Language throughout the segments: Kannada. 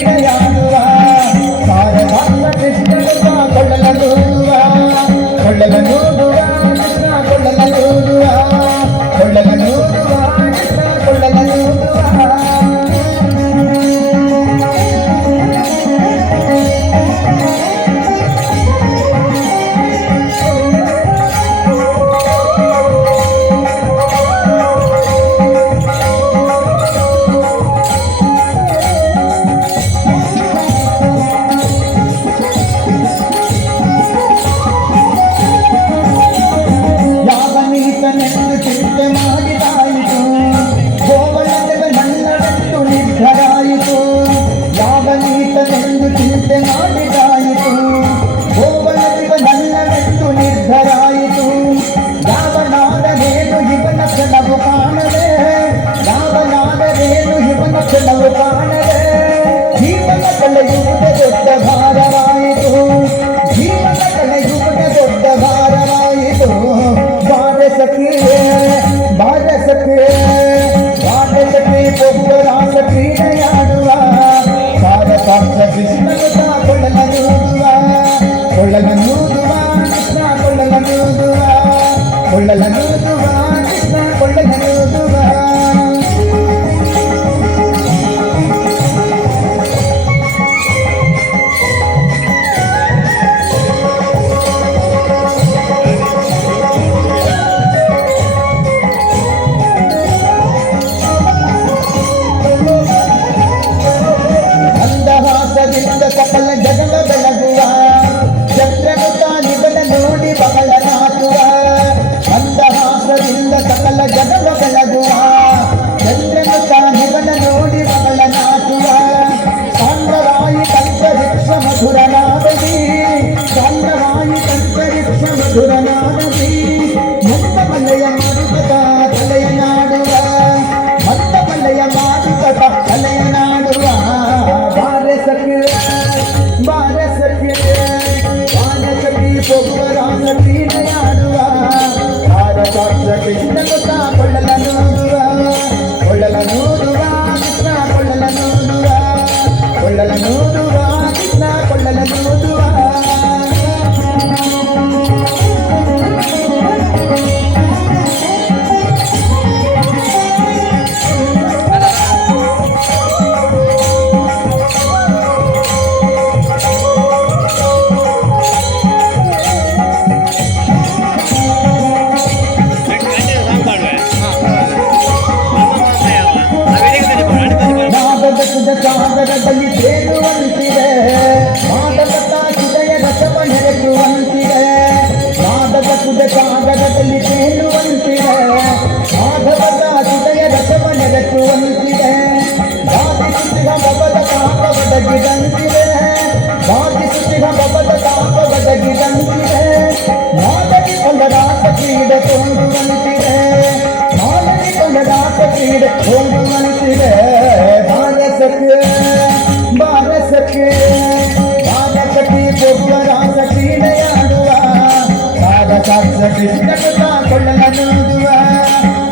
ಕ್ರೀಡೆಯಾಡುವ ಸಾರಸಾಕ್ಷ ಕೃಷ್ಣನುತ ಕೊಳ್ಳಲ ನೋಡುವ ಕೊಳ್ಳಲ ನೋಡುವ ಕೃಷ್ಣ ಕೊಳ್ಳಲ ನೋಡುವ ಕೊಳ್ಳಲ ನೋಡುವ ಕೃಷ್ಣ ಕೊಳ್ಳಲ ನೋಡುವ ಚಿಂತೆ ಮಾಡಿದಾಯಿತು ಗೋವರ್ಣದ ನನ್ನಡೆಂದು ನಿರ್ಧಾರಾಯಿತು ಯಾವ ನೀತನೆಂದು ಚಿಂತೆ ಮಾಡಿದಾಯಿತು ಗೋವರ್ಣದ ನನ್ನಡೆಂದು ನಿರ್ಧಾರಾಯಿತು ಯಾವನಾದರೇನು ಇವನ ಕ್ಷಣವು ಕಾಣದೆ ಯಾವನಾದರೇನು ಇವನ ಕ್ಷಣವು ಕಾಣದೆ ಜೀವನ ಕಳೆಯುವುದೇ ದೊಡ್ಡ ಭಾರವಾಯಿತು ಜೀವನ ಕಳೆಯುವುದೇ ದೊಡ್ಡ ಭಾರವಾಯಿತು ಬಾರಸಕ್ಕೆ ಒಬ್ಬರಾಸ ಕ್ರೀಡೆಯಾಡುವ ಸಾರಸಾಕ್ಷ ಕೃಷ್ಣನುತ ಕೊಳ್ಳಲ ನೋಡುವ ಕೊಳ್ಳಲ ನೋಡುವ ಕೃಷ್ಣ ಕೊಳ್ಳಲ ನೋಡುವ ಕೊಳ್ಳಲ ನೋಡುವ ಕೃಷ್ಣ ಕೊಳ್ಳಲ ನೋಡುವ ಸಕಲ ಜಗವ ಬೆಳಗುವ ಚಂದ್ರನು ತಾನಿವನ ನೋಡಿ ಬಹಳ ನಾಚುವ ಮಂದಹಾಸದಿಂದ ಸಕಲ ಜಗವ ಬೆಳಗುವ ಚಂದ್ರನು ತಾನಿವನ ನೋಡಿ ಬಹಳ ನಾಚುವ ಸಾಂದ್ರವಾಯಿ ಕಂಠರಿಕ್ಷ ಮಧುರ ನಾದದಿ ಸಾಂದ್ರವಾಯಿ ಕಂಠರಿಕ್ಷ ಮಧುರ ನಾದದಿ ಮಂದ ಮಲೆಯ ಮಾರುಕಟ ತಲೆಯ ನಾಡುವ ಮಂದ ಮಲೆಯ ಮಾರುಕಟ ತಲೆಯ ನಾಡುವ ಒಬ್ಬರಾಸ ಕ್ರೀಡೆಯಾಡುವ ಸಾರಸಾಕ್ಷ ಕೃಷ್ಣನುತ ಕೊಳ್ಳಲ ನೋಡುವ ಕೊಳ್ಳಲ ನೋಡುವ ಕೃಷ್ಣ ಕೊಳ್ಳಲ ನೋಡುವ ಕೊಳ್ಳಲ ನೋಡುವ ಕೃಷ್ಣ ಕೊಳ್ಳಲ ನೋಡುವ ಸಾಗರದಲ್ಲಿ ತೇಲುವಂತಿದೆ ಮಾದಕದ ಹೃದಯ ರಸವ ನೆರೆಸುವಂತಿದೆ ಮಾದಕದ ಸಾಗರದಲ್ಲಿ ತೇಲುವಂತಿದೆ ಮಾಧವದ ಹೃದಯ ರಸವ ನೆರೆಸುವಂತಿದೆ ಬಾಧಿಸುತ್ತಿರುವ ಬಬದ ತಾಪ ಒದಗಿದಂತಿದೆ ಬಾಧಿಸುತ್ತಿರುವ ಬಬದ ತಾಪ ಒದಗಿದಂತಿದೆ ಮಾದರಿ ಕೊಂಡರಾಟ ಕ್ರೀಡೆ ತೋರುವಂತಿದೆ ಮಾದರಿ ಕೊಂಡರಾಟ ಕ್ರೀಡೆ ತೋರುವಂತಿದೆ ಬಾರಸಕ್ಕೆ ಒಬ್ಬರಾಸ ಕ್ರೀಡೆಯಾಡುವ ಸಾರಸಾಕ್ಷ ಕೃಷ್ಣನುತ ಕೊಳ್ಳಲ ನೋಡುವ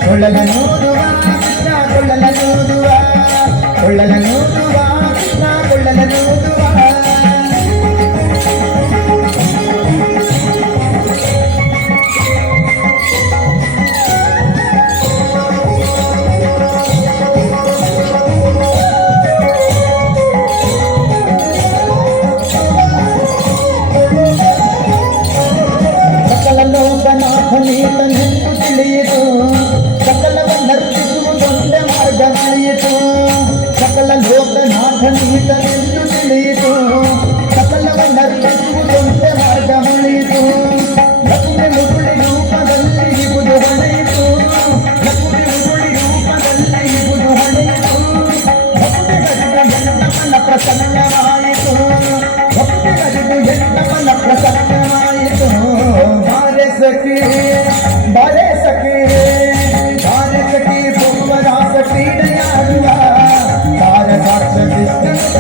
ಕೊಳ್ಳಲ ನೋಡುವ ಕೃಷ್ಣ ಕೊಳ್ಳಲ ನೋಡುವ ಕೊಳ್ಳಲ ನೋಡುವ ಕೃಷ್ಣ ಕೊಳ್ಳಲ ನೋಡುವ ಲೋಕನಾಥನೀತನೆಂದು ತಿಳಿಯಿತು ಸಕಲವನ್ನರ್ಪಿಸುವುದೊಂದೇ ಮಾರ್ಗವಾಯಿತು ಸಕಲ ಲೋಕನಾಥನೀತನೆಂದು ತಿಳಿಯಿತು ಸಕಲವನ್ನರ್ಪಿಸುವುದೊಂದೇ ಮಾರ್ಗವಾಯಿತು ಲಕ್ಷ್ಮಿ ಮುಗುಳಿ ರೂಪದಲ್ಲಿ ಇಬುದು ಹೊಳೆಯಿತು ಲಕ್ಷ್ಮಿ ಮುಗುಳಿ ರೂಪದಲ್ಲಿ ಇಬುದು ಹೊಳೆಯಿತು ಭಕ್ತಿ ಗಡಿದ ಎಂಟಮನ ಪ್ರಸನ್ನವಾಯಿತು ಭಕ್ತಿ ಗಡಿದು ಎಂಟಮನ ಪ್ರಸನ್ನವಾಯಿತು ಬಾರೆ ಸಖಿ ಒಬ್ಬರಾಸ ಕ್ರೀಡೆಯಾಡುವ ಸಾರಸಾಕ್ಷ ಕೃಷ್ಣನುತ